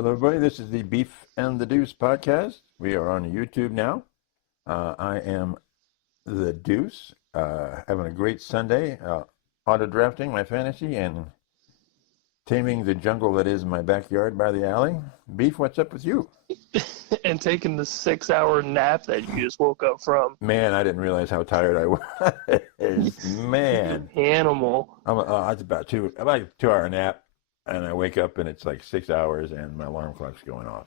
Hello, everybody. This is the Beef and the Deuce podcast. We are on YouTube now. I am the Deuce, having a great Sunday, auto drafting my fantasy and taming the jungle that is my backyard by the alley. Beef, what's up with you? And taking the 6-hour nap that you just woke up from. Man, I didn't realize how tired I was. Man, Animal. It's about a 2-hour nap. And I wake up and it's like 6 hours and my alarm clock's going off.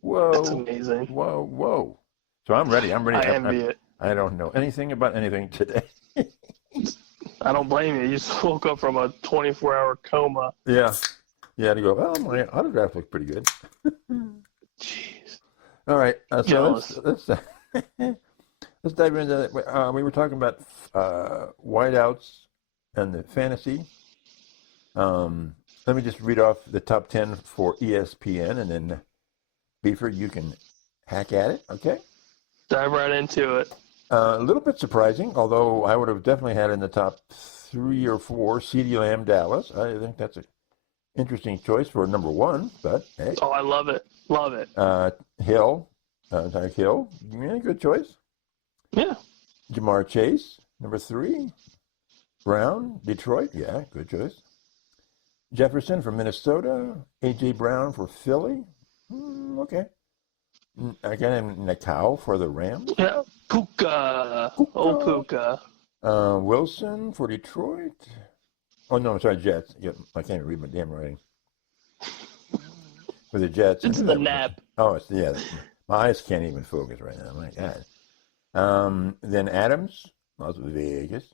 Whoa. That's amazing. Whoa. So I'm ready. I envy it. I don't know anything about anything today. I don't blame you. You just woke up from a 24-hour coma. Yeah. Yeah, to go, well, my autograph looks pretty good. Jeez. All right. So let's dive into that. We were talking about wideouts and the fantasy. Let me just read off the top 10 for ESPN, and then, Beefer, you can hack at it, okay? Dive right into it. A little bit surprising, although I would have definitely had in the top 3 or 4 CeeDee Lamb, Dallas. I think that's an interesting choice for number 1, but hey. Oh, I love it. Love it. Tyreek Hill, yeah, good choice. Yeah. Jamar Chase, number 3. Brown, Detroit, yeah, good choice. Jefferson from Minnesota. A.J. Brown for Philly. Okay. Again, Nakau for the Rams. Yeah. Puka. Oh, Puka. Wilson for Detroit. Oh, no, I'm sorry, Jets. Yep, I can't even read my damn writing. For the Jets. It's the nap. Oh, my eyes can't even focus right now. My God. Then Adams, Las Vegas.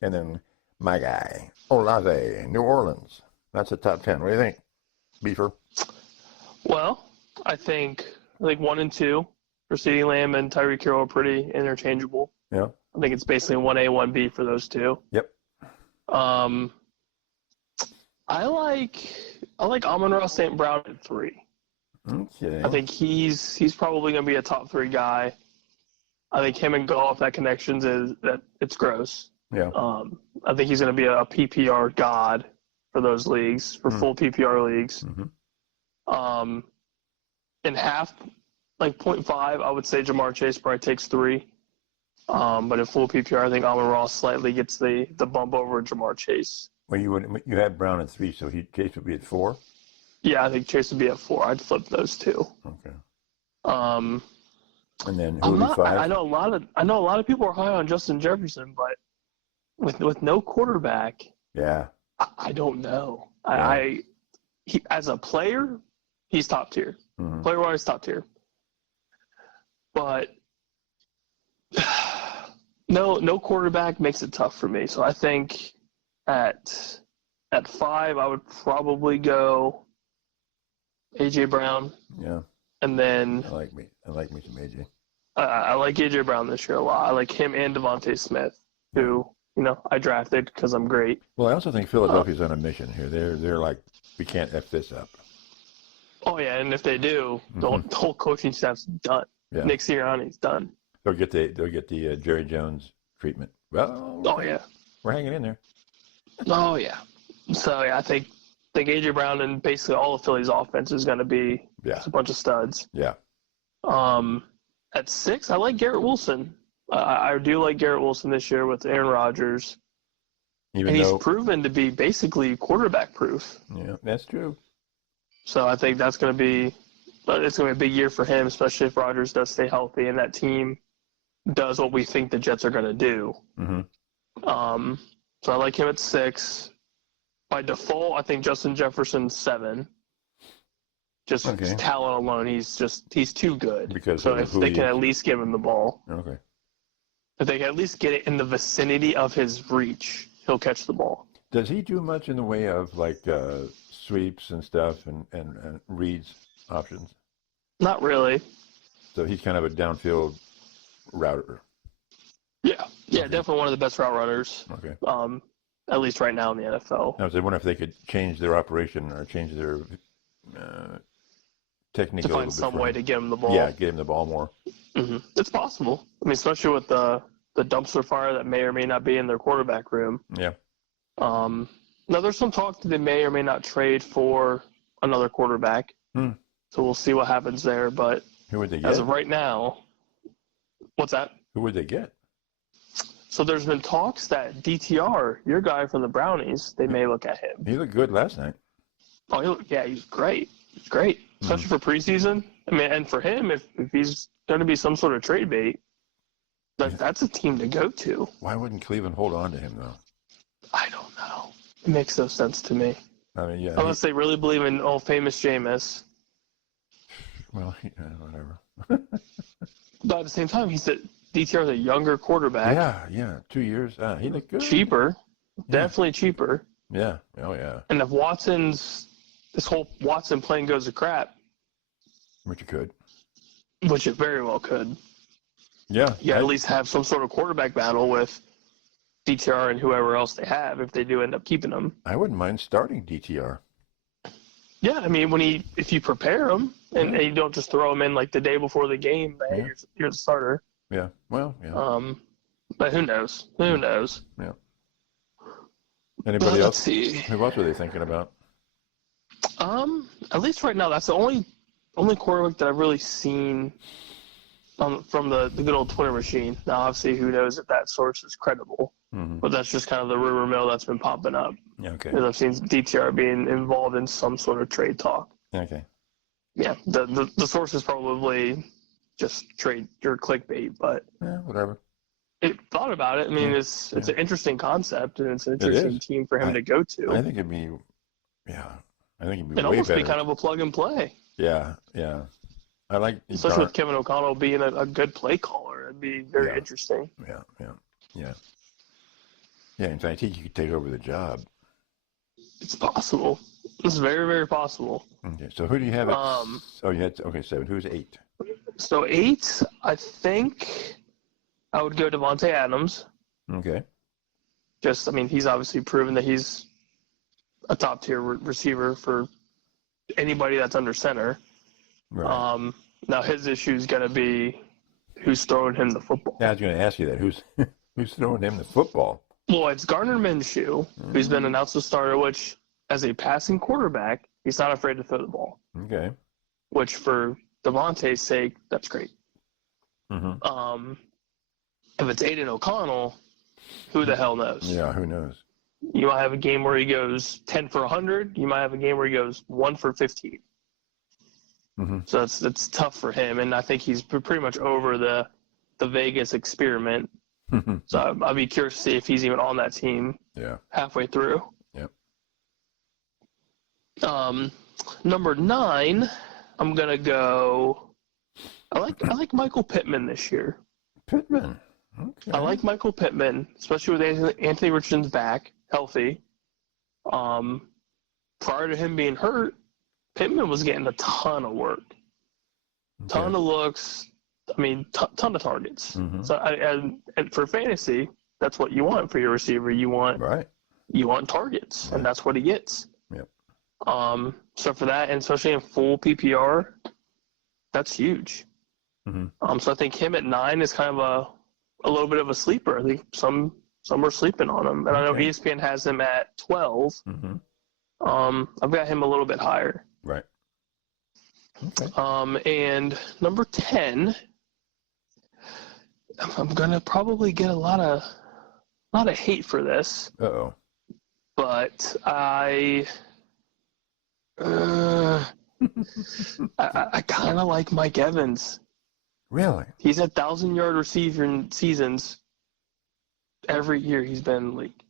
And then my guy, Olave, New Orleans. That's the top 10. What do you think, Beefer? Well, I think 1 and 2 for CeeDee Lamb and Tyreek Hill are pretty interchangeable. Yeah. I think it's basically 1A, 1B for those two. Yep. I like Amon-Ra St. Brown at 3. Okay. I think he's probably going to be a top 3 guy. I think him and Goff, that connections it's gross. Yeah. I think he's going to be a PPR god for those leagues, for full PPR leagues. Mm-hmm. In half, 0.5, I would say Jamar Chase probably takes 3. But in full PPR, I think Amon-Ra slightly gets the bump over Jamar Chase. Well, you had Brown at 3, so Chase would be at 4? Yeah, I think Chase would be at 4. I'd flip those two. Okay. And then who would be 5? I know a lot of people are high on Justin Jefferson, but with no quarterback, yeah, I don't know. Yeah. He as a player, he's top tier. Mm-hmm. Player-wise, top tier. But no quarterback makes it tough for me. So I think at 5, I would probably go A.J. Brown. Yeah. And then I like me some AJ. I like A.J. Brown this year a lot. I like him and Devontae Smith, who I drafted because I'm great. Well, I also think Philadelphia's on a mission here. They're like, we can't F this up. Oh yeah, and if they do, the whole coaching staff's done. Yeah. Nick Sirianni's done. They'll get the Jerry Jones treatment. Well, Oh yeah. we're hanging in there. Oh yeah. So yeah, I think A.J. Brown and basically all of Philly's offense is going to be just a bunch of studs. Yeah. At 6, I like Garrett Wilson. I do like Garrett Wilson this year with Aaron Rodgers. He's proven to be basically quarterback proof. Yeah, that's true. So I think it's going to be a big year for him, especially if Rodgers does stay healthy and that team does what we think the Jets are going to do. Mm-hmm. So I like him at 6. By default, I think Justin Jefferson's 7. Just talent alone, he's too good. So if they can at least give him the ball. Okay. If they can at least get it in the vicinity of his reach, he'll catch the ball. Does he do much in the way of sweeps and stuff and reads options? Not really. So he's kind of a downfield router. Yeah, definitely one of the best route runners. Okay. At least right now in the NFL. I wonder if they could change their operation or change their technique to find some way to get him the ball. Yeah, get him the ball more. Mm-hmm. It's possible. I mean, especially with the dumpster fire that may or may not be in their quarterback room. Yeah. Now, there's some talk that they may or may not trade for another quarterback. So we'll see what happens there. But who would they get? As of right now, what's that? Who would they get? So there's been talks that DTR, your guy from the Brownies, they may look at him. He looked good last night. Oh, he's great. He's great, especially for preseason. I mean, and for him, if he's going to be some sort of trade bait, that's a team to go to. Why wouldn't Cleveland hold on to him, though? I don't know. It makes no sense to me. I mean, yeah. Unless they really believe in old famous Jameis. Well, whatever. But at the same time, DTR is a younger quarterback. Yeah. 2 years. He looked good. Cheaper. Yeah. Definitely cheaper. Yeah. Oh, yeah. And if this whole Watson plane goes to crap. Which it could. Which it very well could. Yeah. You at least have some sort of quarterback battle with DTR and whoever else they have if they do end up keeping them. I wouldn't mind starting DTR. Yeah, I mean, if you prepare him and you don't just throw him in like the day before the game, hey, you're the starter. Yeah, well, yeah. But who knows? Who knows? Yeah. Anybody else? Let's see. Who else are they thinking about? At least right now, that's the only quarterback that I've really seen from the good old Twitter machine. Now, obviously, who knows if that source is credible? But that's just kind of the rumor mill that's been popping up. Okay. Because I've seen DTR being involved in some sort of trade talk. Okay. Yeah, the source is probably just trade or clickbait, but whatever. It thought about it. I mean, it's an interesting concept, and it's an interesting team for him to go to. I think it'd be, it'd almost better. Be kind of a plug and play. Yeah. I like especially with Kevin O'Connell being a good play caller. It'd be very interesting. Yeah. In fact, he could take over the job. It's possible. It's very, very possible. Okay, so who do you have at 7. Who's 8? So 8, I think I would go Devontae Adams. Okay. He's obviously proven that he's a top-tier receiver for anybody that's under center. Right. Now his issue is going to be who's throwing him the football. Yeah, I was going to ask you that. Who's throwing him the football? Well, it's Gardner Minshew, who's been announced as starter, which, as a passing quarterback, he's not afraid to throw the ball. Okay. Which, for Devontae's sake, that's great. Mm-hmm. If it's Aiden O'Connell, who the hell knows? Yeah, who knows? You might have a game where he goes 10 for 100. You might have a game where he goes 1 for 15. Mm-hmm. So it's tough for him, and I think he's pretty much over the Vegas experiment. So I'll be curious to see if he's even on that team. Yeah. Halfway through. Yep. Number 9, I'm gonna go. I like Michael Pittman this year. Pittman. Okay. I like Michael Pittman, especially with Anthony Richardson's back, healthy. Prior to him being hurt, Pittman was getting a ton of work, ton of looks. I mean, ton of targets. Mm-hmm. So, and for fantasy, that's what you want for your receiver. You want targets, and that's what he gets. Yep. So for that, and especially in full PPR, that's huge. Mm-hmm. So I think him at 9 is kind of a little bit of a sleeper. I think some are sleeping on him, and I know ESPN has him at 12. Mm-hmm. I've got him a little bit higher. Right. Okay. And number 10. I'm gonna probably get a lot of hate for this. Uh-oh. But I kind of like Mike Evans. Really? He's at 1,000-yard receiving seasons every year he's been in the league.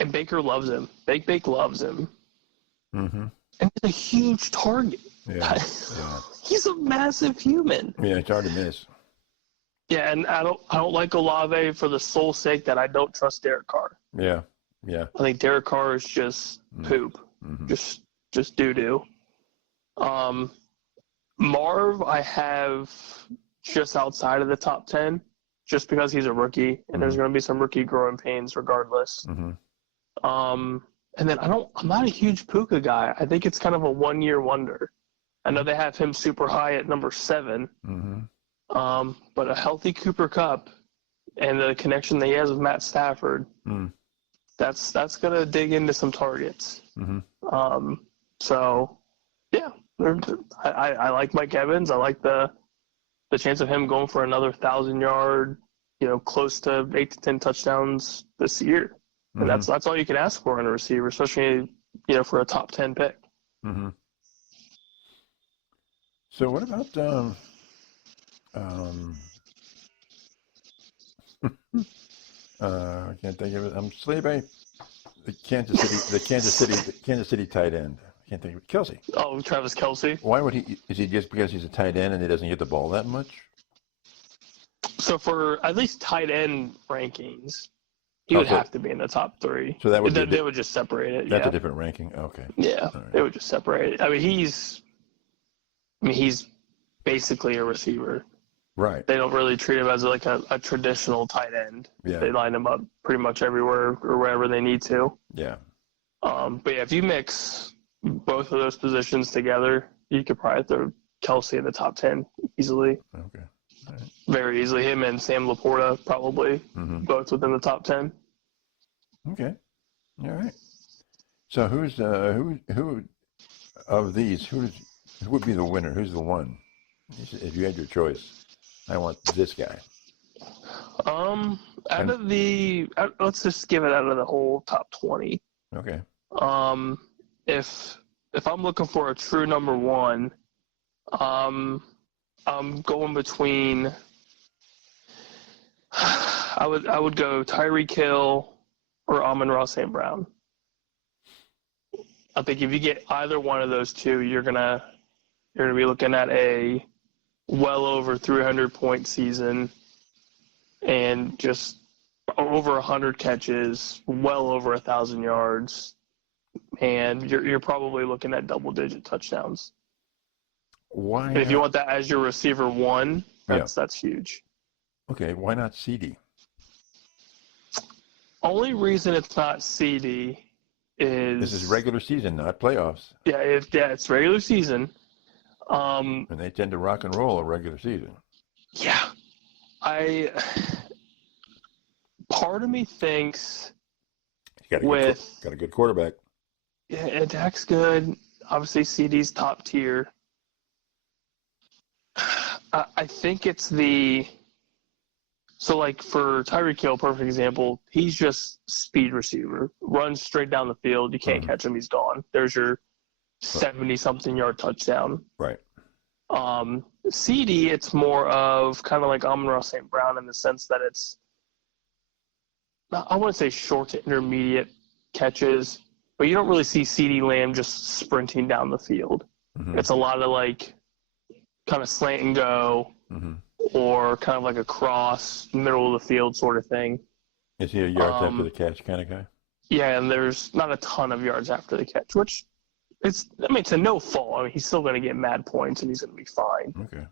And Baker loves him. Bake loves him. Mm-hmm. And he's a huge target. Yeah. He's a massive human. Yeah, it's hard to miss. Yeah, and I don't like Olave for the sole sake that I don't trust Derek Carr. Yeah. I think Derek Carr is just poop, just doo-doo. Marv, I have just outside of the top 10, just because he's a rookie, and there's going to be some rookie growing pains regardless. And then I'm not a huge Puka guy. I think it's kind of a one-year wonder. I know they have him super high at number 7. But a healthy Cooper Kupp and the connection that he has with Matt Stafford, that's going to dig into some targets. So, yeah, I like Mike Evans. I like the chance of him going for another 1,000-yard, close to 8 to 10 touchdowns this year. And that's all you can ask for in a receiver, especially, for a top 10 pick. Mm-hmm. So what about I can't think of it. I'm slated by the Kansas City tight end. I can't think of it. Kelce. Oh, Travis Kelce. Why would he? Is he just because he's a tight end and he doesn't get the ball that much? So for at least tight end rankings, he would have to be in the top 3. So that would they would just separate it. That's a different ranking. Okay. Yeah, right. They would just separate it. I mean, he's basically a receiver. Right. They don't really treat him as like a traditional tight end. Yeah. They line him up pretty much everywhere or wherever they need to. Yeah. But yeah, if you mix both of those positions together, you could probably throw Kelce in the top 10 easily. Okay. All right. Very easily. Him and Sam Laporta probably both within the top 10. Okay. All right. So who of these who would be the winner? Who's the one? If you had your choice, I want this guy. Let's just give it out of the whole top 20. Okay. If I'm looking for a true number 1, I'm going between. I would go Tyreek Hill or Amon-Ra St. Brown. I think if you get either one of those two, you're gonna be looking at a well over 300-point season and just over 100 catches, well over 1,000 yards, and you're probably looking at double-digit touchdowns. Why? And if you want that as your receiver 1, that's huge. Okay, why not CD? Only reason it's not CD is this is regular season, not playoffs. Yeah, it's regular season. And they tend to rock and roll a regular season. Yeah, part of me thinks got a good quarterback. Yeah, Dak's good. Obviously, CD's top tier. I think it's so like for Tyreek Hill, perfect example, he's just speed receiver. Runs straight down the field. You can't catch him, he's gone. There's your 70-something yard touchdown. Right. CD, it's more of kind of like Amon-Ra St. Brown in the sense that it's, I wouldn't say short to intermediate catches, but you don't really see CD Lamb just sprinting down the field. It's a lot of like kind of slant and go or kind of like a cross, middle of the field sort of thing. Is he a yards after the catch kind of guy? Yeah, and there's not a ton of yards after the catch, which it's a no fault. I mean, he's still going to get mad points and he's going to be fine. Okay.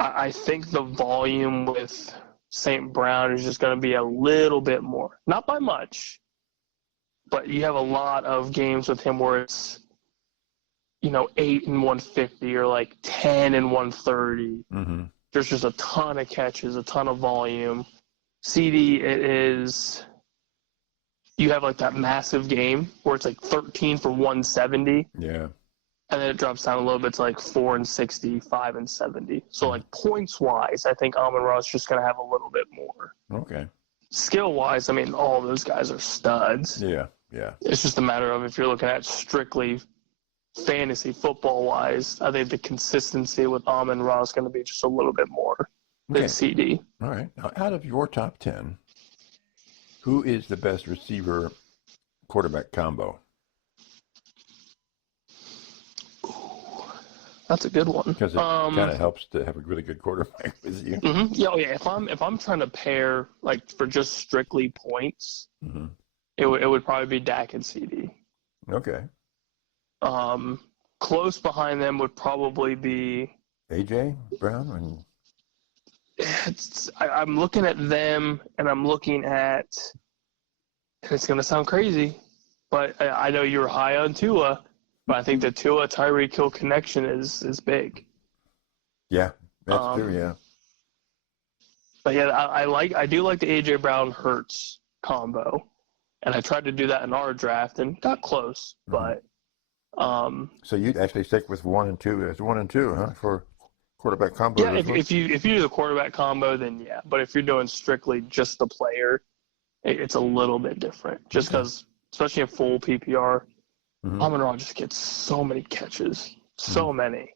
I think the volume with St. Brown is just going to be a little bit more. Not by much, but you have a lot of games with him where it's, 8 and 150 or like 10 and 130. There's just a ton of catches, a ton of volume. CD, it is, you have like that massive game where it's like 13 for 170. Yeah. And then it drops down a little bit to like 4 and 60, 5 and 70. So like points wise, I think Amon-Ra is just going to have a little bit more. Okay. Skill wise, I mean, all those guys are studs. Yeah. Yeah. It's just a matter of if you're looking at strictly fantasy football wise, I think the consistency with Amon-Ra is going to be just a little bit more than CD. All right. Now, out of your top 10, who is the best receiver quarterback combo? That's a good one. Because it kind of helps to have a really good quarterback with you. Yeah, If I'm trying to pair like for just strictly points, it would probably be Dak and CD. Okay. Close behind them would probably be AJ Brown. I'm looking at them, and I'm looking at. And it's gonna sound crazy, but I know you're high on Tua. But I think the Tua Tyreek Hill connection is big. Yeah, that's true. Yeah. But yeah, I do like the AJ Brown Hurts combo, and I tried to do that in our draft and got close. But So you'd actually stick with 1 and 2 as 1 and 2, huh? For quarterback combo. Yeah, if you do the quarterback combo, then yeah. But if you're doing strictly just the player, it's a little bit different. Just because, especially in full PPR, Amon-Ra just gets so many catches, so many.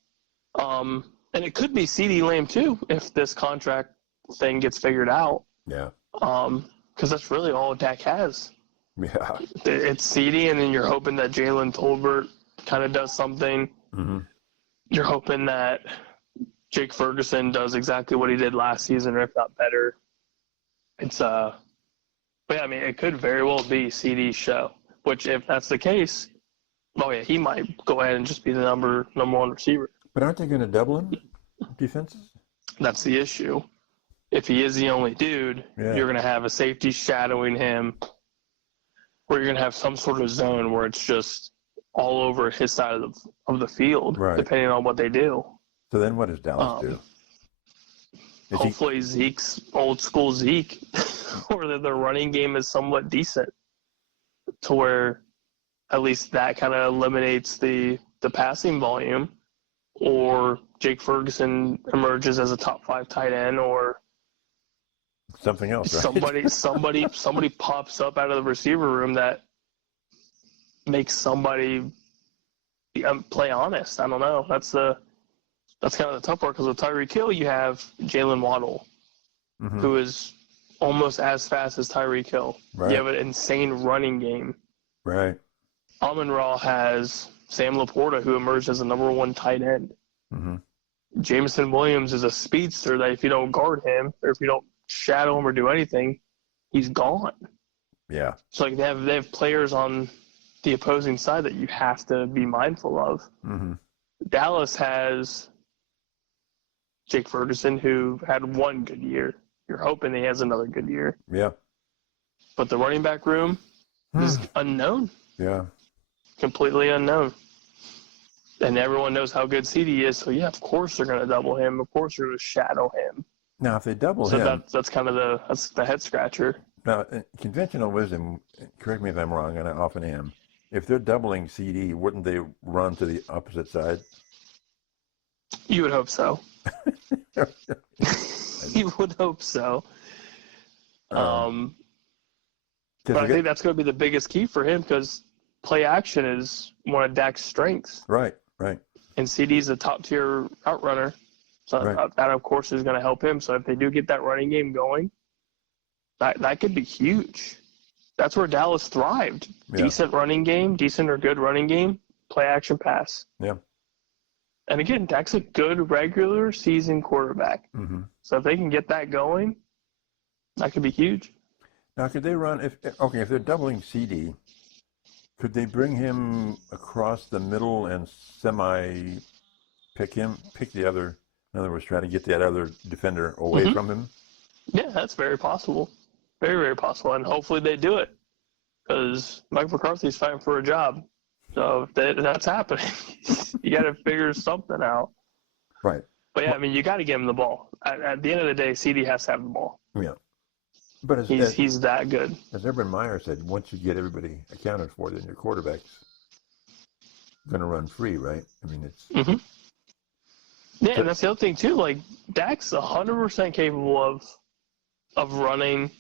And it could be CeeDee Lamb too if this contract thing gets figured out. Yeah. Because that's really all Dak has. Yeah. It's CeeDee, and then you're hoping that Jalen Tolbert kind of does something. You're hoping that Jake Ferguson does exactly what he did last season, or if not better. It's but yeah, I mean, it could very well be CeeDee's show. Which, if that's the case, oh yeah, he might go ahead and just be the number one receiver. But aren't they going to double him defenses? That's the issue. If he is the only dude, you're going to have a safety shadowing him, or you're going to have some sort of zone where it's just all over his side of the field, depending on what they do. So then what does Dallas do? Hopefully Zeke's old school Zeke, or that the running game is somewhat decent to where at least that kind of eliminates the passing volume, or Jake Ferguson emerges as a top 5 tight end, or something else, right? Somebody pops up out of the receiver room that makes somebody play honest. I don't know. That's kind of the tough part, because with Tyreek Hill, you have Jalen Waddle, who is almost as fast as Tyreek Hill. Right. You have an insane running game. Right. Amon-Ra has Sam Laporta, who emerged as the number 1 tight end. Jameson Williams is a speedster that if you don't guard him, or if you don't shadow him or do anything, he's gone. Yeah. So like they have players on the opposing side that you have to be mindful of. Dallas has Jake Ferguson, who had 1 good year. You're hoping he has another good year. Yeah. But the running back room is unknown. Yeah. Completely unknown. And everyone knows how good CeeDee is, so yeah, of course they're going to double him. Of course they're going to shadow him. Now, if they double him... So that's kind of the head scratcher. Now, conventional wisdom, correct me if I'm wrong, and I often am, if they're doubling CeeDee, wouldn't they run to the opposite side? You would hope so. You would hope so. But I think that's going to be the biggest key for him, because play action is one of Dak's strengths. Right. And CeeDee's a top-tier route runner. So that, of course, is going to help him. So if they do get that running game going, that could be huge. That's where Dallas thrived. Yeah. Decent running game, decent or good running game, play action pass. Yeah. And again, Dak's a good regular season quarterback. So if they can get that going, that could be huge. Now, could they run, if they're doubling CeeDee, could they bring him across the middle and pick the other, in other words, try to get that other defender away from him? Yeah, that's very possible. Very, very possible. And hopefully they do it, because Mike McCarthy's fighting for a job. So if that's happening, you got to figure something out. Right. But yeah, I mean, you got to give him the ball. At the end of the day, CeeDee has to have the ball. Yeah. But he's that good. As Urban Meyer said, once you get everybody accounted for, then your quarterback's going to run free, right? I mean, it's... Yeah, and that's the other thing, too. Like, Dak's 100% capable of running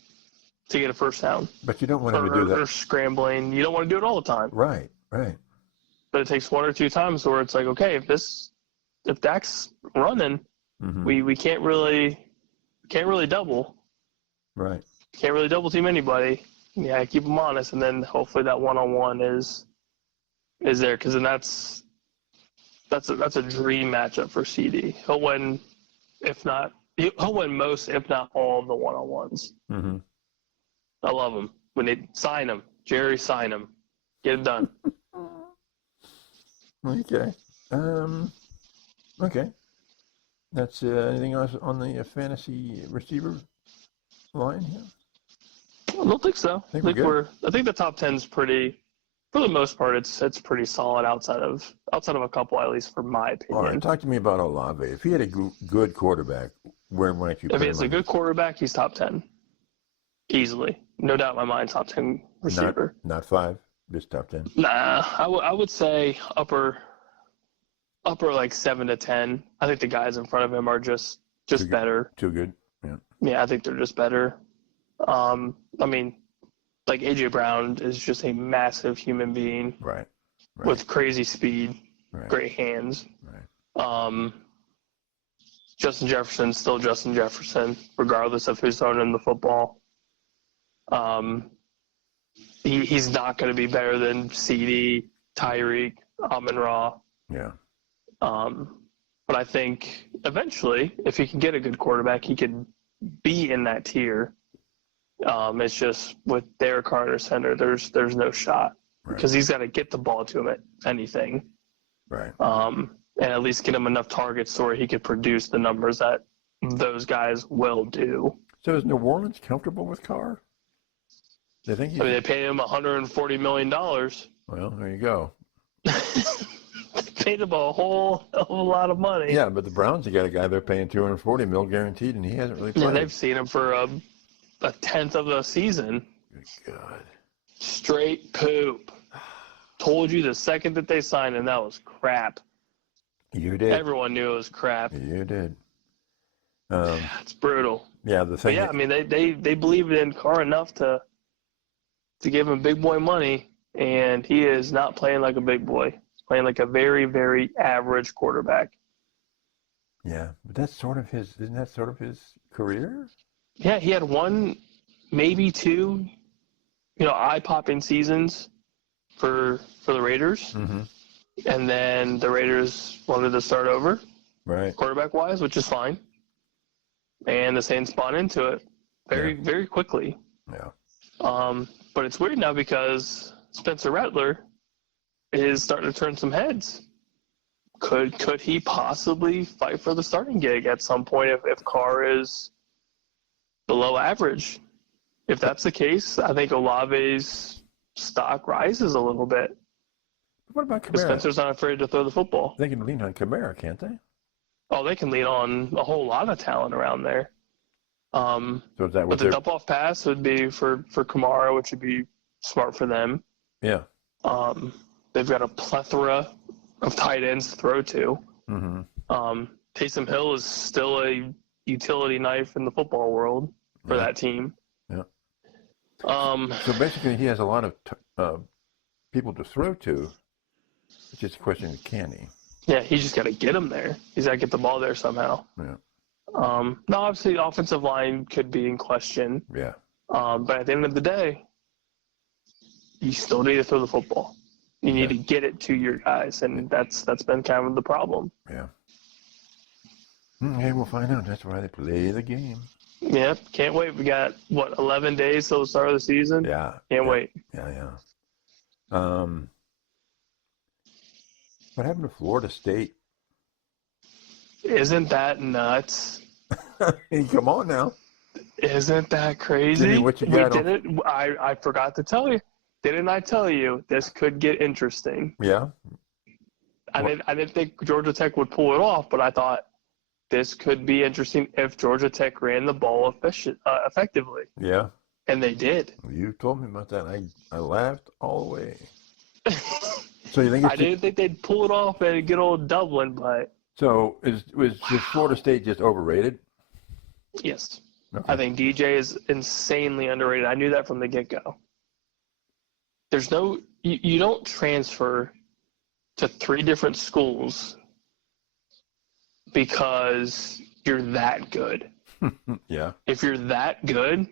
to get a first down. But you don't want him to do that. Or scrambling. You don't want to do it all the time. Right. But it takes 1 or 2 times where it's like, okay, if Dak's running, we can't really double. Right. Can't really double team anybody. Yeah, keep them honest, and then hopefully that one-on-one is there, because then that's a dream matchup for CeeDee. He'll win most, if not all, of the one-on-ones. I love him. When they sign him, Jerry, sign him, get it done. Okay. Okay. That's anything else on the fantasy receiver line here? I don't think so. I think the top 10's pretty, for the most part, it's pretty solid outside of a couple, at least for my opinion. All right, talk to me about Olave. If he had a good quarterback, where might you put him? If he has a good quarterback, he's top 10. Easily. No doubt in my mind, top 10 receiver. Not 5? This top 10? Nah, I would say upper like 7 to 10. I think the guys in front of him are just better. Too good. Yeah. Yeah, I think they're just better. I mean, like AJ Brown is just a massive human being. Right. With crazy speed, great hands. Right. Justin Jefferson's still Justin Jefferson, regardless of who's throwing him the football. He's not going to be better than CD, Tyreek, Amon-Ra. Yeah. But I think eventually, if he can get a good quarterback, he could be in that tier. It's just with Derek Carr under center, there's no shot because he's got to get the ball to him at anything. Right. And at least get him enough targets so where he could produce the numbers that those guys will do. So is New Orleans comfortable with Carr? They think they paid him $140 million. Well, there you go. They paid him a whole lot of money. Yeah, but the Browns, you got a guy they're paying $240 million guaranteed, and he hasn't really played. Yeah, they've seen him for a tenth of the season. Good God. Straight poop. Told you the second that they signed him, that was crap. You did. Everyone knew it was crap. You did. It's brutal. Yeah, the thing. But yeah, I mean, they believed in Carr enough to give him big boy money, and he is not playing like a big boy. He's playing like a very, very average quarterback. Yeah, but that's sort of his. Isn't that sort of his career? Yeah, he had one, maybe two, eye-popping seasons for the Raiders. Mm-hmm. And then the Raiders wanted to start over, right, quarterback-wise, which is fine. And the Saints bought into it very quickly. Yeah. But it's weird now because Spencer Rattler is starting to turn some heads. Could he possibly fight for the starting gig at some point if Carr is below average? If that's the case, I think Olave's stock rises a little bit. What about Kamara? Spencer's not afraid to throw the football. They can lean on Kamara, can't they? Oh, they can lean on a whole lot of talent around there. So is that but the dump-off pass would be for Kamara, which would be smart for them. Yeah. They've got a plethora of tight ends to throw to. Mm-hmm. Taysom Hill is still a utility knife in the football world for that team. Yeah. So basically, he has a lot of people to throw to. It's just a question of can he? Yeah, he just got to get him there. He's got to get the ball there somehow. Yeah. Now, obviously, the offensive line could be in question. Yeah. But at the end of the day, you still need to throw the football. You need to get it to your guys, and that's been kind of the problem. Yeah. Okay, we'll find out. That's why they play the game. Yep, can't wait. We got, 11 days till the start of the season? Yeah. Can't wait. Yeah. What happened to Florida State? Isn't that nuts? Hey, come on now. Isn't that crazy? Jimmy, what you got I forgot to tell you. Didn't I tell you this could get interesting? Yeah. I didn't think Georgia Tech would pull it off, but I thought this could be interesting if Georgia Tech ran the ball effectively. Yeah. And they did. You told me about that. I laughed all the way. So you think I didn't think they'd pull it off at good old Dublin, but so was Florida State just overrated? Yes. Okay. I think DJ is insanely underrated. I knew that from the get-go. There's no you don't transfer to 3 different schools because you're that good. Yeah. If you're that good,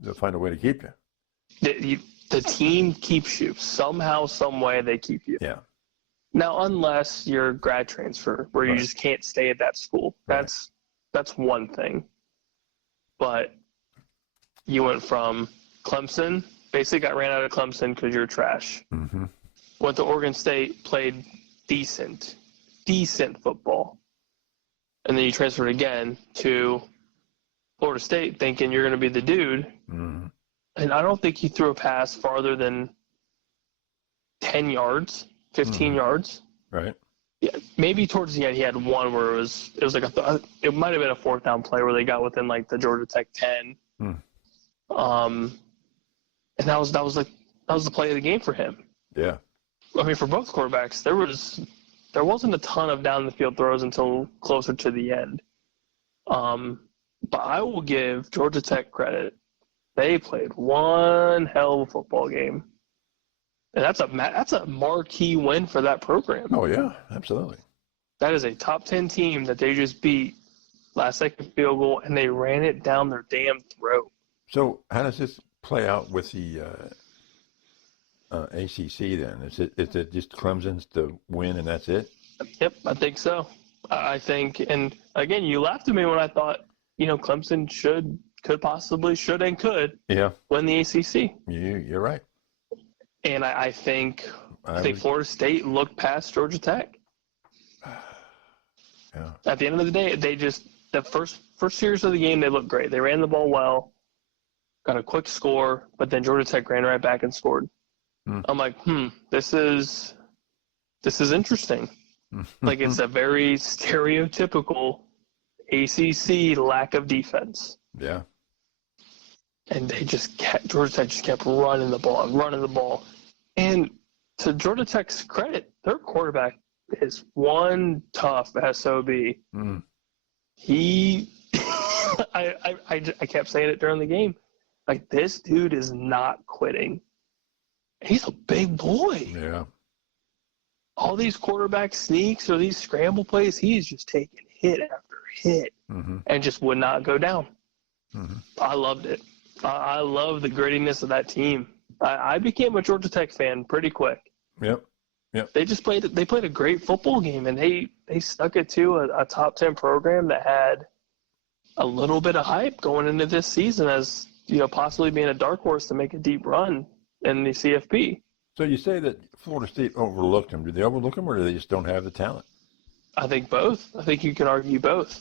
they'll find a way to keep you. The team keeps you. Somehow, some way, they keep you. Yeah. Now, unless you're grad transfer, where you just can't stay at that school. That's one thing. But you went from Clemson, basically got ran out of Clemson because you're trash. Mm-hmm. Went to Oregon State, played decent football. And then you transferred again to Florida State thinking you're going to be the dude. Mm-hmm. And I don't think he threw a pass farther than 10 yards, 15 yards. Right. Yeah, maybe towards the end he had one where it was like it might have been a 4th down play where they got within like the Georgia Tech 10. And that was the play of the game for him. Yeah. I mean, for both quarterbacks, there wasn't a ton of down the field throws until closer to the end. But I will give Georgia Tech credit. They played one hell of a football game. And that's a marquee win for that program. Oh, yeah, absolutely. That is a top 10 team that they just beat last second field goal, and they ran it down their damn throat. So how does this play out with the ACC then? Is it just Clemson's to win and that's it? Yep, I think so. I think, and again, you laughed at me when I thought, Clemson could possibly win the ACC. You're right. And I think Florida State looked past Georgia Tech. Yeah. At the end of the day, the first series of the game, they looked great. They ran the ball well, got a quick score, but then Georgia Tech ran right back and scored. I'm like, this is interesting. Like, it's a very stereotypical ACC lack of defense. Yeah. And Georgia Tech just kept running the ball. And to Georgia Tech's credit, their quarterback is one tough SOB. He, I kept saying it during the game, like, this dude is not quitting. He's a big boy. Yeah. All these quarterback sneaks or these scramble plays, he's just taking hit after hit and just would not go down. I loved it. I love the grittiness of that team. I became a Georgia Tech fan pretty quick. Yep. They played a great football game, and they stuck it to a top 10 program that had a little bit of hype going into this season as, possibly being a dark horse to make a deep run in the CFP. So you say that Florida State overlooked them. Did they overlook them, or do they just don't have the talent? I think both. I think you can argue both.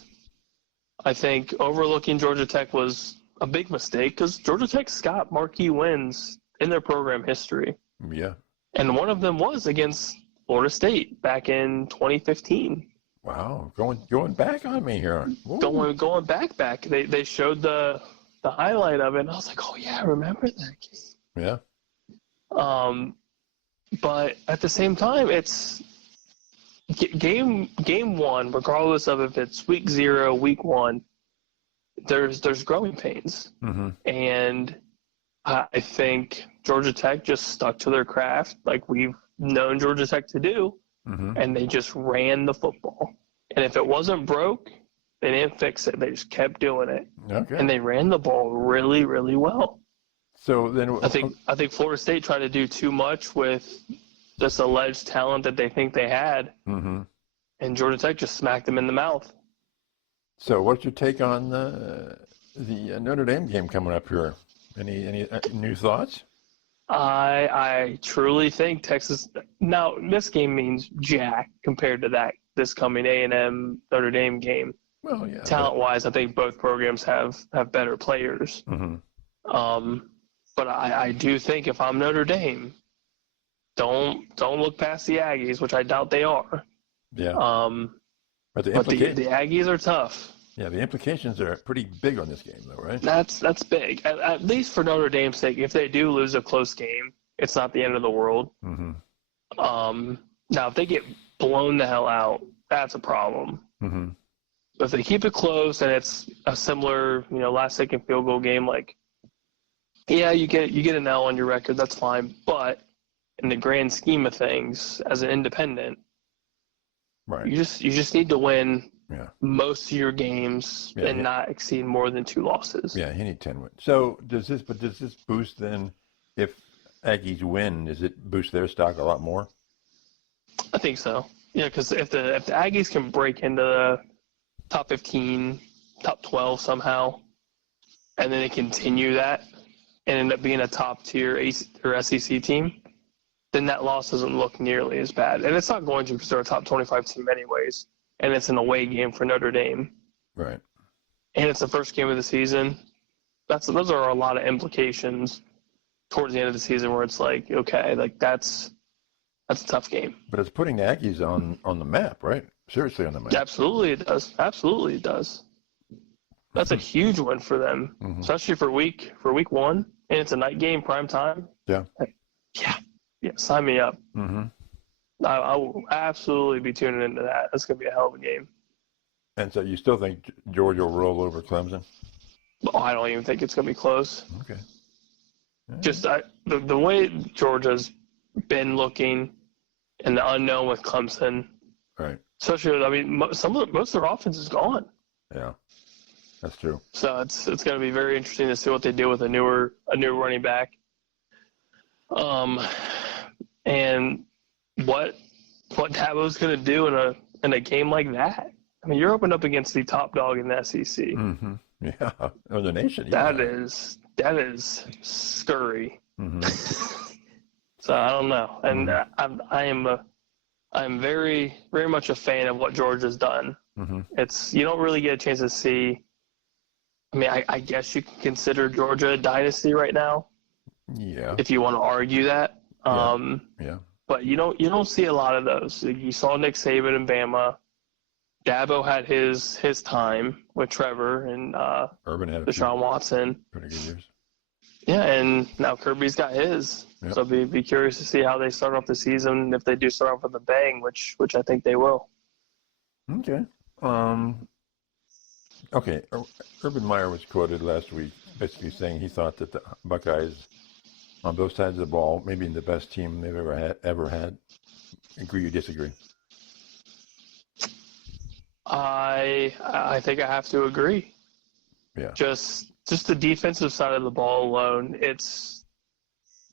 I think overlooking Georgia Tech was a big mistake because Georgia Tech's got marquee wins in their program history. Yeah. And one of them was against Florida State back in 2015. Wow, going back on me here. Going back. They showed the highlight of it, and I was like, oh yeah, I remember that game. Yeah. But at the same time, it's game one, regardless of if it's week 0, week 1. There's growing pains, and I think Georgia Tech just stuck to their craft, like we've known Georgia Tech to do, and they just ran the football. And if it wasn't broke, they didn't fix it. They just kept doing it, and they ran the ball really, really well. So then, I think Florida State tried to do too much with this alleged talent that they think they had, and Georgia Tech just smacked them in the mouth. So what's your take on the Notre Dame game coming up here? Any new thoughts? I truly think Texas. Now this game means jack compared to this coming A&M Notre Dame game. Well, yeah. Talent-wise, I think both programs have better players. But I do think if I'm Notre Dame, don't look past the Aggies, which I doubt they are. Yeah. But the Aggies are tough. Yeah, the implications are pretty big on this game, though, right? That's big. At least for Notre Dame's sake, if they do lose a close game, it's not the end of the world. Now, if they get blown the hell out, that's a problem. But if they keep it close and it's a similar, last second field goal game, like, yeah, you get an L on your record, that's fine. But in the grand scheme of things, as an independent, right, you just need to win most of your games and not exceed more than 2 losses. Yeah, you need 10 wins. So does this boost then, if Aggies win, does it boost their stock a lot more? I think so. Yeah, because if the Aggies can break into the top 15, top 12 somehow, and then they continue that and end up being a top tier or SEC team, then that loss doesn't look nearly as bad. And it's not going to because they're a top 25 team anyways. And it's an away game for Notre Dame. Right. And it's the first game of the season. Those are a lot of implications towards the end of the season where it's like, okay, like that's a tough game. But it's putting the Aggies on the map, right? Seriously on the map. Absolutely it does. Absolutely it does. That's a huge win for them, especially for week 1. And it's a night game, prime time. Yeah. Yeah, sign me up. Mm-hmm. I will absolutely be tuning into that. That's going to be a hell of a game. And so you still think Georgia will roll over Clemson? Oh, I don't even think it's going to be close. Okay. Right. Just the way Georgia's been looking and the unknown with Clemson. Right. Especially, I mean, most of their offense is gone. Yeah, that's true. So it's going to be very interesting to see what they do with a new running back. And what Dabo's going to do in a game like that. I mean, you're opened up against the top dog in the SEC. Mm-hmm. Yeah, or the nation. Yeah. That is scurry. Mm-hmm. So I don't know, and I'm very, very much a fan of what Georgia's done. Mm-hmm. You don't really get a chance to see. I mean, I guess you can consider Georgia a dynasty right now. Yeah. If you want to argue that. Yeah. But you don't see a lot of those. You saw Nick Saban and Bama. Dabo had his time with Trevor and Urban had Deshaun Watson. Pretty good years. Yeah, and now Kirby's got his. Yep. So be curious to see how they start off the season, if they do start off with a bang, which I think they will. Okay. Okay. Urban Meyer was quoted last week basically saying he thought that the Buckeyes on both sides of the ball, maybe the best team they've ever had. Agree or disagree? I think I have to agree. Yeah. Just the defensive side of the ball alone, it's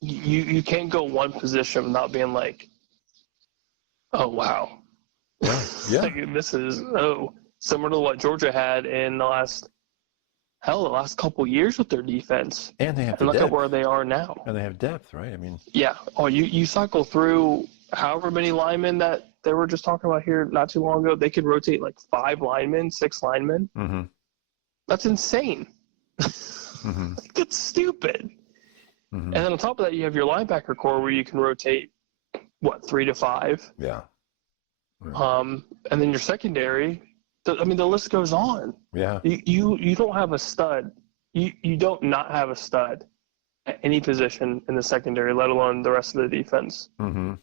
you can't go one position without being like, oh wow. Yeah. Like, this is similar to what Georgia had in the last couple years with their defense. And they have look depth. at where they are now. And they have depth, right? I mean. Yeah. Oh, you cycle through however many linemen that they were just talking about here not too long ago. They could rotate like 5 linemen, 6 linemen. Mm-hmm. That's insane. Mm-hmm. Like, that's stupid. Mm-hmm. And then on top of that, you have your linebacker core where you can rotate 3 to 5. Yeah. Right. And then your secondary. I mean, the list goes on. Yeah. You don't have a stud. You don't not have a stud at any position in the secondary, let alone the rest of the defense. Mm-hmm.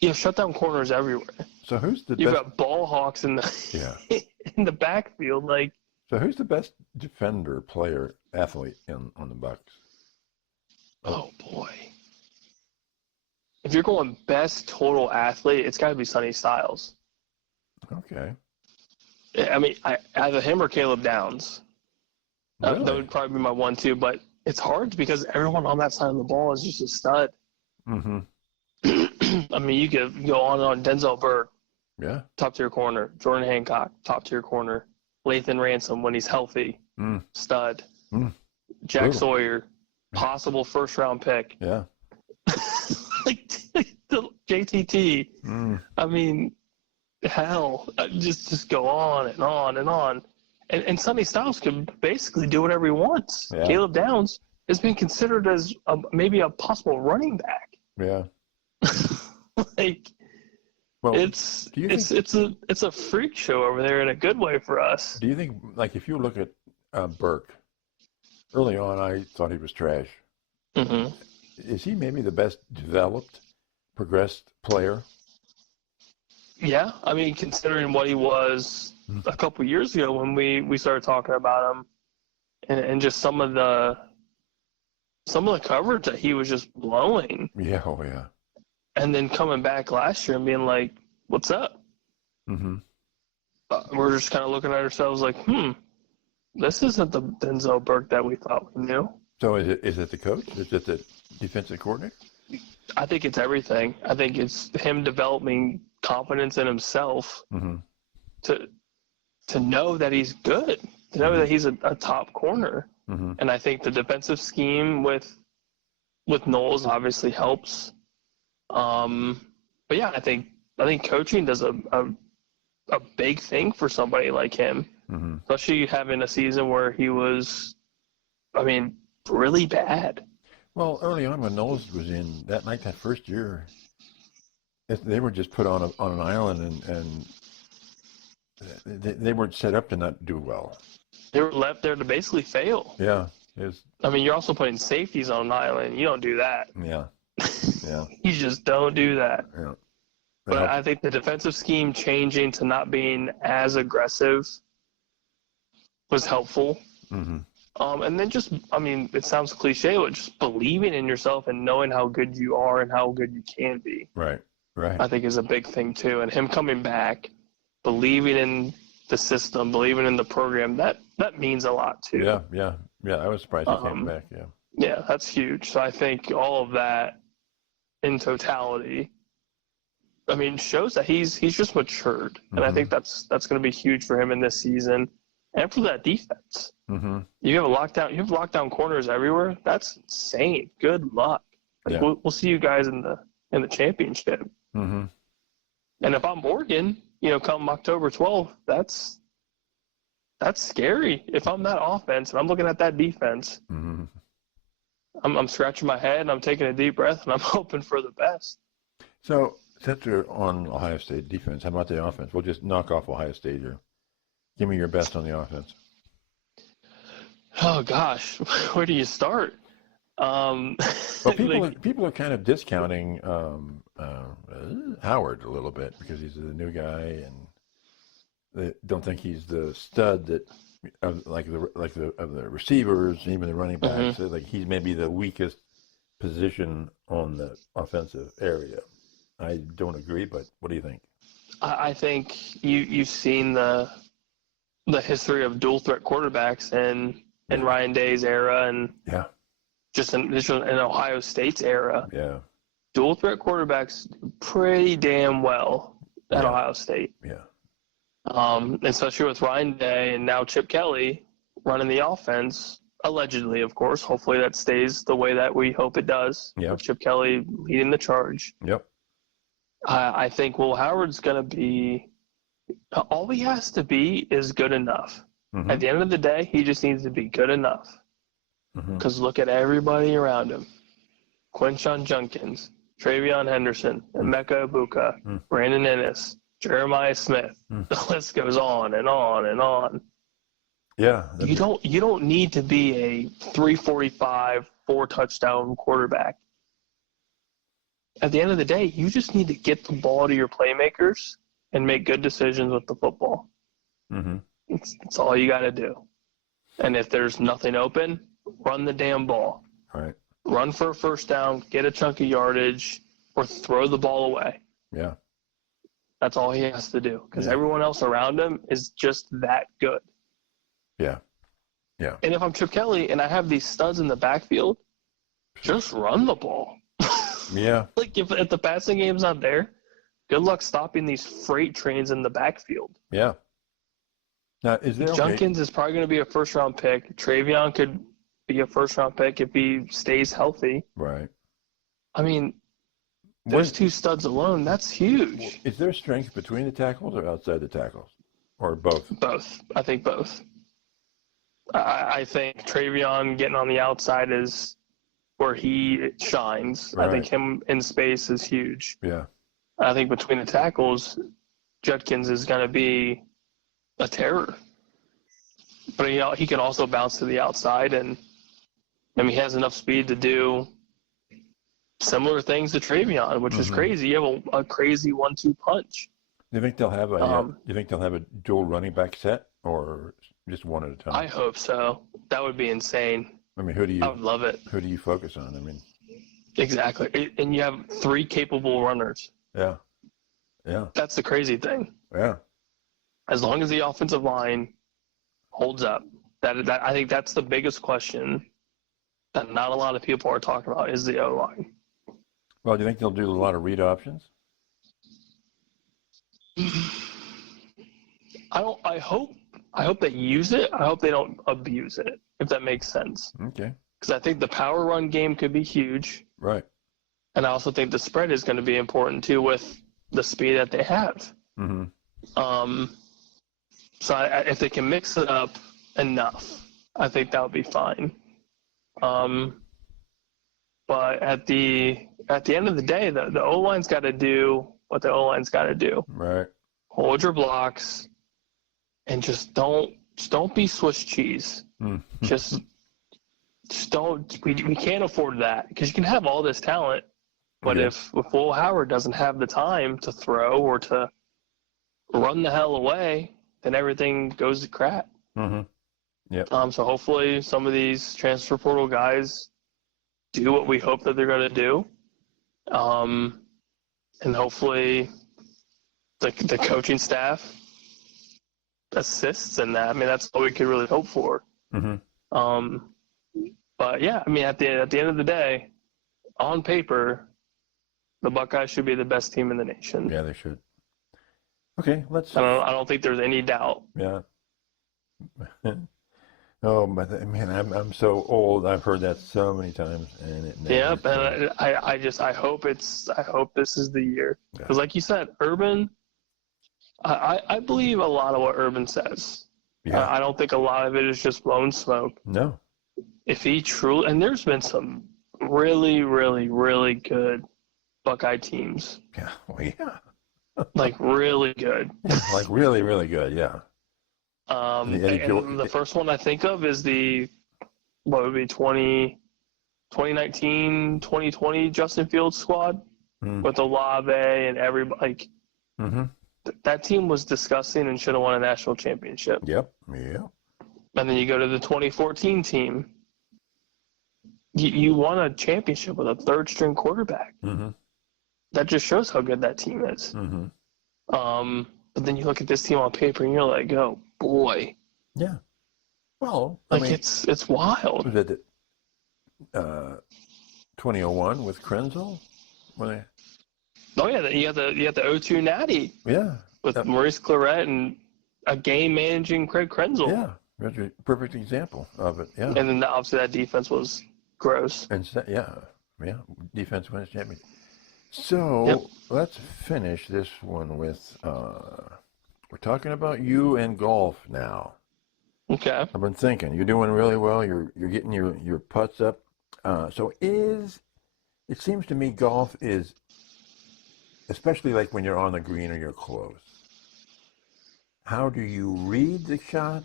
You have shutdown corners everywhere. So who's the You've best? got ball hawks in the in the backfield. Like, so who's the best defender, player, athlete on the Bucks? Oh boy. If you're going best total athlete, it's got to be Sonny Styles. Okay. I mean, either him or Caleb Downs. Really? That would probably be my 1-2, but it's hard because everyone on that side of the ball is just a stud. Mm-hmm. I mean, you could go on and on. Denzel Burke, top tier corner. Jordan Hancock, top tier corner. Lathan Ransom when he's healthy, stud. Jack Brutal. Sawyer, possible first round pick. Yeah. Like the JTT. I mean, hell, just go on and on and on. And Sonny Styles can basically do whatever he wants. Yeah. Caleb Downs is being considered as maybe a possible running back. Yeah. Like, well, it's a freak show over there in a good way for us. Do you think, like, if you look at Burke, early on I thought he was trash. Mm-hmm. Is he maybe the best developed, progressed player? Yeah, I mean, considering what he was a couple years ago when we started talking about him, and just some of the coverage that he was just blowing. Yeah, oh yeah. And then coming back last year and being like, "What's up?" Mm-hmm. We're just kind of looking at ourselves like, this isn't the Denzel Burke that we thought we knew. So is it the coach? Is it the defensive coordinator? I think it's everything. I think it's him developing confidence in himself to know that he's good, to know that he's a top corner. Mm-hmm. And I think the defensive scheme with Knowles obviously helps. But yeah, I think coaching does a big thing for somebody like him, especially having a season where he was, I mean, really bad. Well, early on when Knowles was in that first year, they were just put on an island and they weren't set up to not do well. They were left there to basically fail. Yeah. I mean, you're also putting safeties on an island. You don't do that. Yeah. Yeah. You just don't do that. Yeah. But I think the defensive scheme changing to not being as aggressive was helpful. Mm-hmm. And then just, I mean, it sounds cliche, but just believing in yourself and knowing how good you are and how good you can be. Right. Right. I think is a big thing too. And him coming back, believing in the system, believing in the program, that means a lot too. Yeah. I was surprised he came back. Yeah. Yeah, that's huge. So I think all of that in totality, I mean, shows that he's just matured, and I think that's going to be huge for him in this season, and for that defense. Mm-hmm. You have lockdown corners everywhere. That's insane. Good luck. Like, we'll see you guys in the championship. Mm-hmm. And if I'm Oregon, come October 12th, that's scary. If I'm that offense and I'm looking at that defense, I'm scratching my head and I'm taking a deep breath and I'm hoping for the best. So, since we're on Ohio State defense, how about the offense? We'll just knock off Ohio State here. Give me your best on the offense. Oh gosh, where do you start? Well, people are kind of discounting Howard a little bit because he's a new guy, and they don't think he's the stud of the receivers, even the running backs. Like he's maybe the weakest position on the offensive area. I don't agree, but what do you think? I think you've seen the history of dual threat quarterbacks in Ryan Day's era and just in Ohio State's era. Yeah. Dual threat quarterbacks pretty damn well at Ohio State. Yeah. Especially with Ryan Day and now Chip Kelly running the offense, allegedly, of course. Hopefully that stays the way that we hope it does. Yep. With Chip Kelly leading the charge. Yep. I think Will Howard's going to be – all he has to be is good enough. Mm-hmm. At the end of the day, he just needs to be good enough. Because look at everybody around him. Quinshon Judkins, Travion Henderson, Emeka Egbuka, Brandon Ennis, Jeremiah Smith. The list goes on and on and on. Yeah. You don't need to be a 345, 4-touchdown quarterback. At the end of the day, you just need to get the ball to your playmakers and make good decisions with the football. It's all you got to do. And if there's nothing open, run the damn ball. All right. Run for a first down, get a chunk of yardage, or throw the ball away. Yeah. That's all he has to do because everyone else around him is just that good. Yeah. Yeah. And if I'm Chip Kelly and I have these studs in the backfield, just run the ball. Yeah. Like if the passing game's not there, good luck stopping these freight trains in the backfield. Yeah. Now, Judkins is probably going to be a first-round pick. Travion could be a first-round pick if he stays healthy. Right. I mean, those two studs alone, that's huge. Is there strength between the tackles or outside the tackles? Or both? Both. I think both. I think Travion getting on the outside is where he shines. Right. I think him in space is huge. Yeah. I think between the tackles, Judkins is going to be a terror. But he can also bounce to the outside, and he has enough speed to do similar things to Travion, which is crazy. You have a crazy 1-2 punch. Do you think they'll have a dual running back set, or just one at a time? I hope so. That would be insane. I mean, I would love it. Who do you focus on? I mean, exactly. And you have 3 capable runners. Yeah. Yeah. That's the crazy thing. Yeah. As long as the offensive line holds up, that I think that's the biggest question that not a lot of people are talking about is the O-line. Well, do you think they'll do a lot of read options? I hope they use it. I hope they don't abuse it, if that makes sense. Okay. Because I think the power run game could be huge. Right. And I also think the spread is going to be important too with the speed that they have. So if they can mix it up enough, I think that would be fine. But at the end of the day, the O-line's got to do what the O-line's got to do. Right. Hold your blocks, and just don't be Swiss cheese. Just don't. We can't afford that because you can have all this talent, But if Will Howard doesn't have the time to throw or to run the hell away, then everything goes to crap. Mm-hmm. Yep. So hopefully some of these transfer portal guys do what we hope that they're going to do. And hopefully the coaching staff assists in that. I mean, that's all we could really hope for. Mm-hmm. But yeah, I mean, at the end of the day, on paper, the Buckeyes should be the best team in the nation. Yeah, they should. Okay, let's. I don't think there's any doubt. Yeah. Oh, man, I'm so old. I've heard that so many times, and it never. Yep, and I hope this is the year, because like you said, Urban. I believe a lot of what Urban says. Yeah. I don't think a lot of it is just blown smoke. No. If he truly, and there's been some really, really, really good Buckeye teams. Yeah. Well, yeah. Like really good. Like really, really good. Yeah. And the first one I think of is what would be 2019, 2020 Justin Fields squad with Olave and everybody. Mm-hmm. That team was disgusting and should have won a national championship. Yep. Yeah. And then you go to the 2014 team. You won a championship with a third-string quarterback. Mm-hmm. That just shows how good that team is. Mm-hmm. But then you look at this team on paper and you're like, oh boy. Yeah. Well, I mean, it's wild. Was it 2001 with Krenzel? Oh yeah, you had the 0-2 Natty. Yeah. With Maurice Claret and a game managing Craig Krenzel. Yeah, that's a perfect example of it. Yeah. And then obviously that defense was gross. And defense wins championship. So let's finish this one with we're talking about you and golf now. Okay. I've been thinking you're doing really well. You're getting your putts up. So it seems to me golf is, especially like when you're on the green or you're close. How do you read the shot?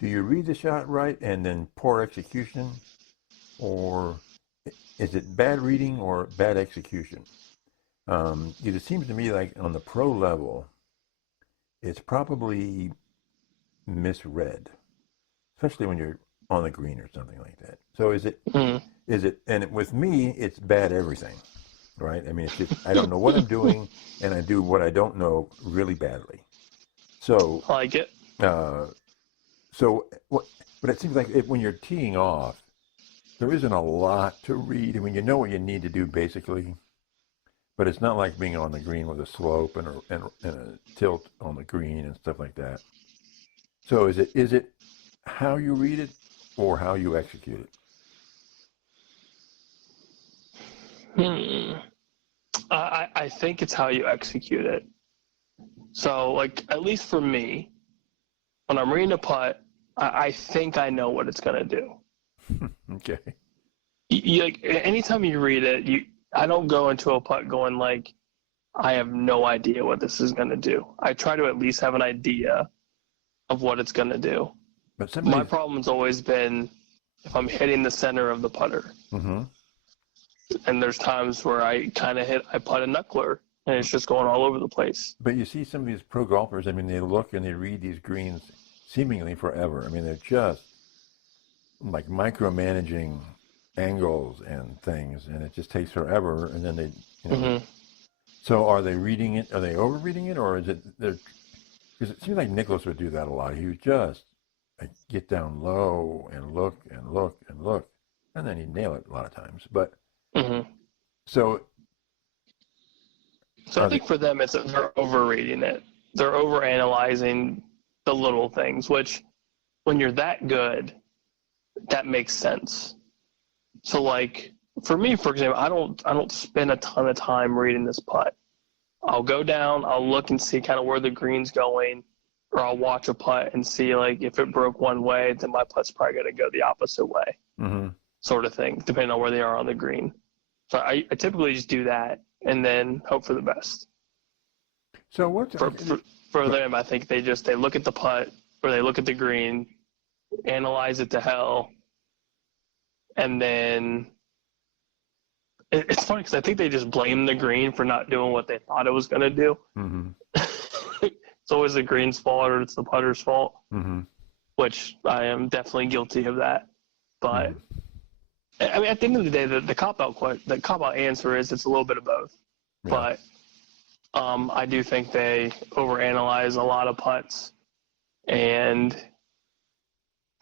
Do you read the shot right and then poor execution? Or is it bad reading or bad execution? It seems to me like on the pro level, it's probably misread, especially when you're on the green or something like that. So is it, with me, it's bad everything, right? I mean, it's just, I don't know what I'm doing, and I do what I don't know really badly. So I like it. But it seems like when you're teeing off, there isn't a lot to read. I mean, you know what you need to do basically, but it's not like being on the green with a slope and a tilt on the green and stuff like that. So is it how you read it or how you execute it? I think it's how you execute it. So, like, at least for me, when I'm reading a putt, I think I know what it's going to do. Okay. Like, anytime you read it, I don't go into a putt going like, I have no idea what this is going to do. I try to at least have an idea of what it's going to do. But my problem's always been if I'm hitting the center of the putter. Mm-hmm. And there's times where I putt a knuckler, and it's just going all over the place. But you see some of these pro golfers, I mean, they look and they read these greens seemingly forever. I mean, they're just like micromanaging angles and things, and it just takes forever, and then they, Mm-hmm. So are they reading it? Are they over-reading it, or is it, because it seems like Nicklaus would do that a lot. He would just get down low and look and look and look, and then he'd nail it a lot of times. But So I think for them, they're overrating it. They're overanalyzing the little things, which when you're that good, that makes sense. So like for me, for example, I don't spend a ton of time reading this putt. I'll go down, I'll look and see kind of where the green's going, or I'll watch a putt and see like if it broke one way, then my putt's probably going to go the opposite way, sort of thing, depending on where they are on the green. So I typically just do that and then hope for the best. So what for them, I think they look at the putt or they look at the green, analyze it to hell, and then it's funny because I think they just blame the green for not doing what they thought it was going to do. Mm-hmm. It's always the green's fault or it's the putter's fault, mm-hmm. which I am definitely guilty of that. But I mean, at the end of the day, the cop-out answer is it's a little bit of both. Yeah. But I do think they overanalyze a lot of putts and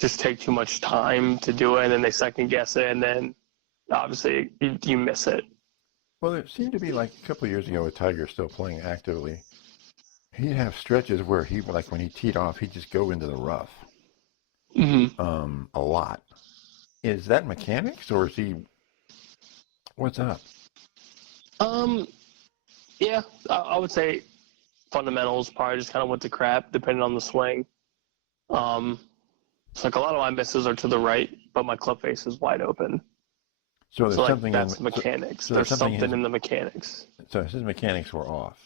just take too much time to do it, and then they second guess it, and then obviously you miss it. Well, it seemed to be like a couple of years ago with Tiger still playing actively. He'd have stretches where he, like when he teed off, he'd just go into the rough a lot. Is that mechanics, or is he? What's up? Yeah, I would say fundamentals probably just kind of went to crap depending on the swing. It's like a lot of my misses are to the right, but my club face is wide open. So there's something that's mechanics. So there's something in the mechanics. So his mechanics were off.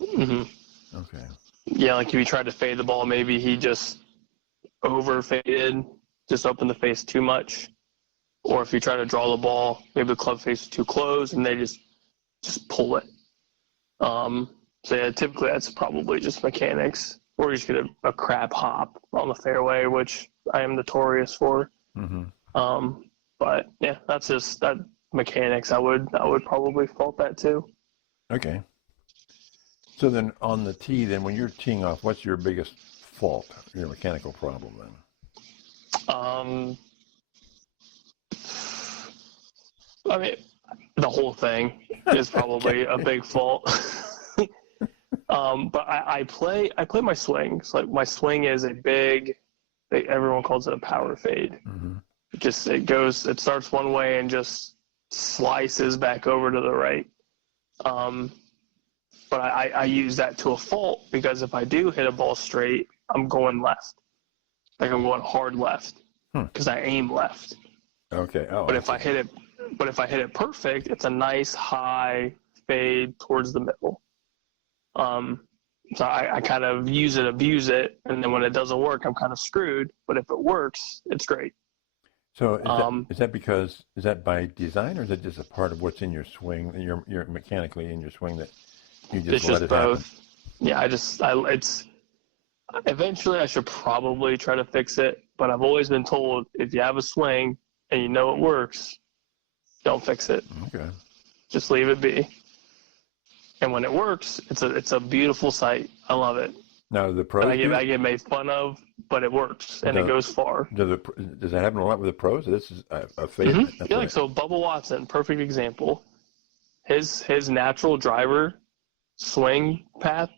Mm-hmm. Okay. Yeah, like if he tried to fade the ball, maybe he just over-faded, just opened the face too much. Or if you try to draw the ball, maybe the club face is too close and they just pull it. So yeah, typically that's probably just mechanics. Or you just get a crap hop on the fairway, which I am notorious for. Mm-hmm. But yeah, that's just that mechanics. I would probably fault that too. Okay. So then on the tee, then when you're teeing off, what's your biggest fault, your mechanical problem then? I mean, the whole thing is probably a big fault. But I play my swing. So like my swing is a big, everyone calls it a power fade. Mm-hmm. It starts one way and just slices back over to the right. But I use that to a fault because if I do hit a ball straight, I'm going left. Like I'm going hard left because I aim left. Okay. Oh. But if I hit it perfect, it's a nice high fade towards the middle. So I kind of use it, abuse it, and then when it doesn't work, I'm kind of screwed. But if it works, it's great. So is that by design, or is it just a part of what's in your swing, your mechanically in your swing that you just let it happen? Yeah, eventually I should probably try to fix it, but I've always been told if you have a swing and you know it works, don't fix it. Okay. Just leave it be. And when it works, it's a beautiful sight. I love it. Now the pros, I get made fun of, but it works and it goes far. Does that happen a lot with the pros? This is a fade. Mm-hmm. Yeah, so Bubba Watson, perfect example. His natural driver swing path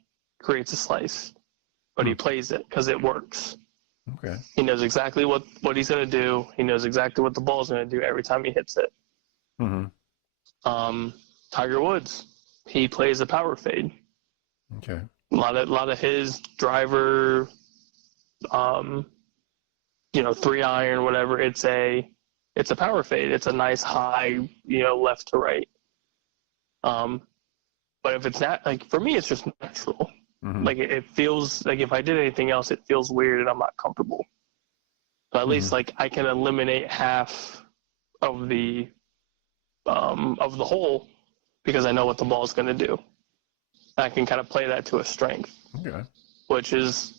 creates a slice, but he plays it because it works. Okay. He knows exactly what he's going to do. He knows exactly what the ball's going to do every time he hits it. Mm-hmm. Tiger Woods, he plays a power fade. Okay. A lot of his driver, 3-iron, whatever. It's a power fade. It's a nice high, left to right. But if it's not, like, for me, it's just natural. Mm-hmm. Like, it feels like if I did anything else, it feels weird and I'm not comfortable. But at least, like, I can eliminate half of the hole because I know what the ball is going to do. I can kind of play that to a strength, which has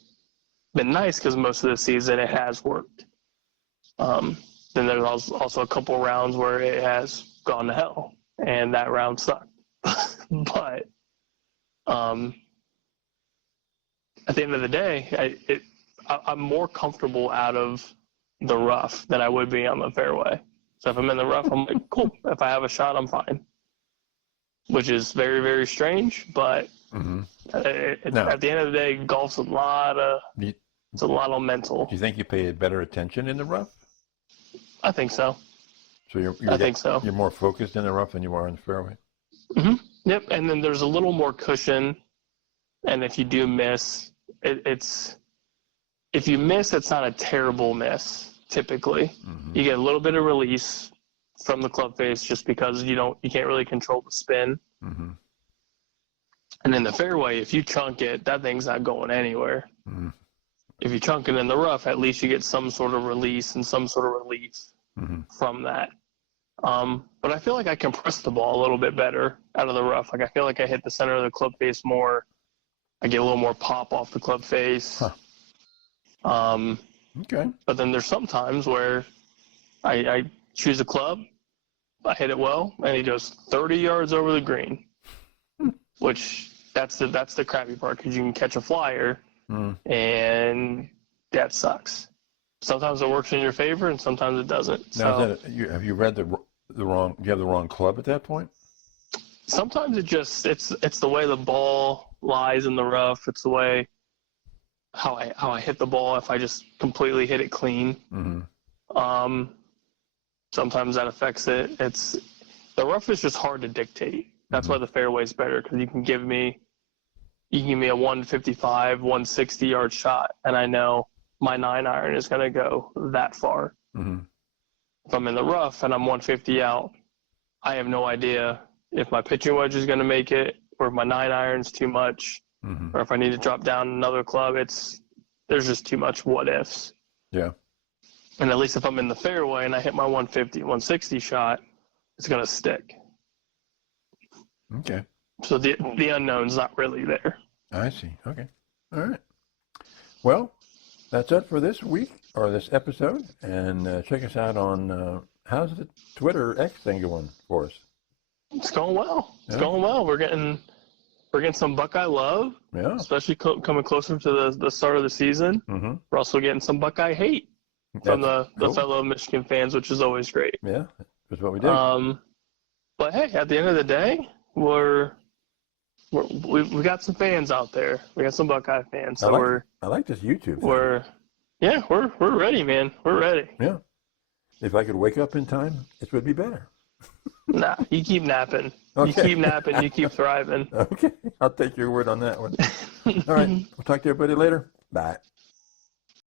been nice because most of the season it has worked. Then there's also a couple rounds where it has gone to hell, and that round sucked. But at the end of the day, I'm more comfortable out of the rough than I would be on the fairway. So if I'm in the rough, I'm like, cool. If I have a shot, I'm fine. Which is very, very strange, but at the end of the day, golf's a lot of mental. Do you think you pay better attention in the rough? I think so. So I think so. You're more focused in the rough than you are in the fairway? Mm-hmm. Yep, and then there's a little more cushion, and if you do miss, if you miss, it's not a terrible miss, typically. Mm-hmm. You get a little bit of release from the club face just because you can't really control the spin. Mm-hmm. And in the fairway, if you chunk it, that thing's not going anywhere. Mm-hmm. If you chunk it in the rough, at least you get some sort of release and some sort of relief from that. But I feel like I compress the ball a little bit better out of the rough. Like I feel like I hit the center of the club face more. I get a little more pop off the club face. Okay. But then there's some times where I choose a club, I hit it well, and he goes 30 yards over the green, which that's the crappy part because you can catch a flyer, and that sucks. Sometimes it works in your favor, and sometimes it doesn't. Now, have you read the wrong? Do you have the wrong club at that point? Sometimes it's the way the ball lies in the rough. It's the way how I hit the ball. If I just completely hit it clean, sometimes that affects it. The rough is just hard to dictate. That's why the fairway's better because you can give me a 155, 160 yard shot, and I know my 9-iron is going to go that far. If I'm in the rough and I'm 150 out, I have no idea if my pitching wedge is going to make it, or if my 9-iron's too much, or if I need to drop down another club. There's just too much what ifs. Yeah. And at least if I'm in the fairway and I hit my 150, 160 shot, it's going to stick. Okay. So the unknown's not really there. I see. Okay. All right. Well, that's it for this week, or this episode. And check us out on, how's the Twitter X thing going for us? It's going well. It's going well. We're getting some Buckeye love, especially coming closer to the start of the season. We're also getting some Buckeye hate from the fellow Michigan fans, which is always great. Yeah, that's what we do. But hey, at the end of the day, we got some fans out there. We got some Buckeye fans. So I like this YouTube thing. We're ready, man. We're ready. Yeah. If I could wake up in time, it would be better. Nah, you keep napping. Okay. You keep napping, you keep thriving. Okay. I'll take your word on that one. All right. We'll talk to everybody later. Bye.